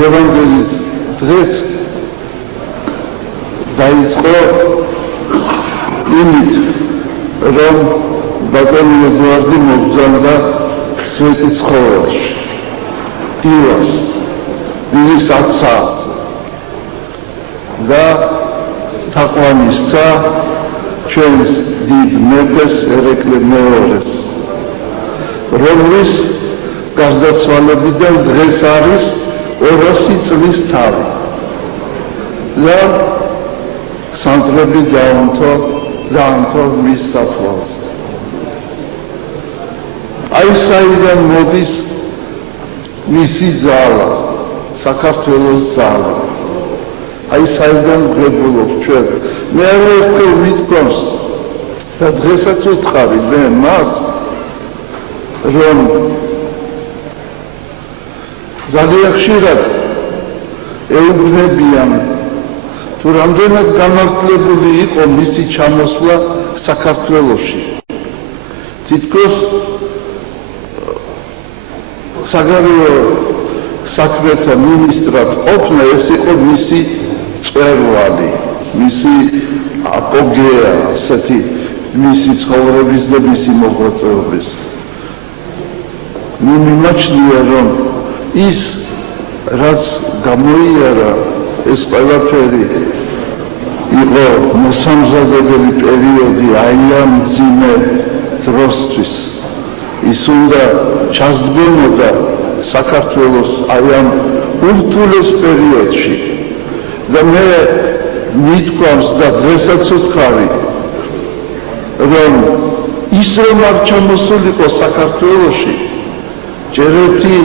დღევანდელი დღეც დაიწყო იმით, რომ ბატონი ედუარდი მოგზაურდა სვეტის ცხოველში, დილას, დილის 10 საათზე და თაყვანისცა ჩვენს დიდ მეფეს ერეკლე მეორეს, რომლის გარდაცვალებიდან დღეს არის 200 წლის თავი და სანტრები დაამთო მის საფლავს. აი საიდან მოდის მისი ძალა, საქართველოს ძალა. აი საიდან ღებულობ ჩვენ. მე არ ვერთხელ მithქვამს და დღესაც ვუთხარი მე მას, რომ ძალიან ხშირად ეუბნებიან თუ რამდენად გამართლებული იყო მისი ჩამოსვლა საქართველოში. თითქოს საგარეო საქმეთა მინისტრად ყოფნა ეს იყო მისი წვერვალი, მისი აპოგეა, ასეთი მისი ცხოვრების და მისი მოღვაწეობის. მე მიმაჩნია, რომ ის რაც გამოიარა ეს ყველაფერი იყო მოსამზადებელი პერიოდი აი ამ მძიმე დროსთვის. ის უნდა ჩასდგებოდა საქართველოს აი ამ ურთულეს პერიოდში და მე მithქვამს და დღესაც ვუთხარი, რომ ის რომ არ ჩამოსულიყო საქართველოში, ჯერ ერთი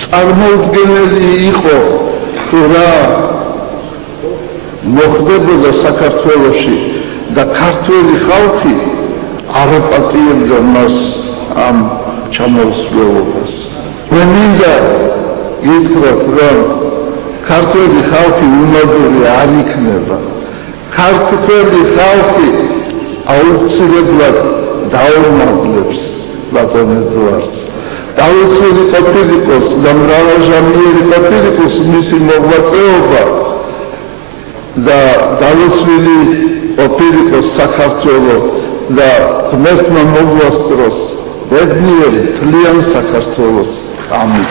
წარმოუდგენელი იყო თუ რა მოხდებოდა საქართველოში და ქართველი ხალხი არ აპატიებდა მას ამ ჩამოსვლელობას. მე მინდა გითხრათ, რომ ქართველი ხალხი უმაგური არ იქნება. ქართველი ხალხი აუცილებლად დაუმაგლებს ბატონ ედუარდს. დაუცველი ყოფილიყოს და მრავალჟამიერი ყოფილიყოს მისი მოღვაწეობა და დაუცველი ყოფილიყოს საქართველო და ღმერთმა მოგვასწროს ბედნიერი მთლიან საქართველოს ამით.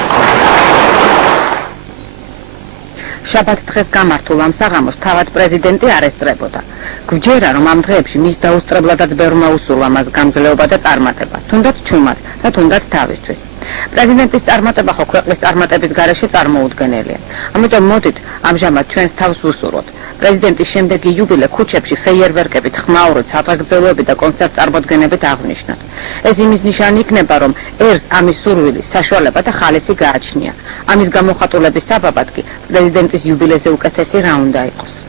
შაბათ დღეს გამართულ ამ საღამოს თავად პრეზიდენტი არ ესწრებოდა. გვჯერა, რომ ამ დღეებში მის დაუსწრებლადაც ბევრმა უსურვა მას გამძლეობა და წარმატება, თუნდაც ჩუმად და თუნდაც თავისთვის. პრეზიდენტის წარმატება ხო ქვეყნის წარმატების გარეშე წარმოუდგენელია. ამიტომ მოდით ამჟამად ჩვენს თავს ვუსურვოთ. პრეზიდენტის შემდეგი იუბილე ქუჩებში ფეიერვერკებით, ხმაურით, საწყგრძელოებით და კონცერტ წარმოდგენებით აღნიშნოთ. ეს იმის ნიშანი იქნება, რომ ერს ამის სურვილი, საშუალება და ხალისი გააჩნია. ამის გამოხატულების საბაბად კი პრეზიდენტის იუბილეზე უკეთესი რა უნდა იყოს.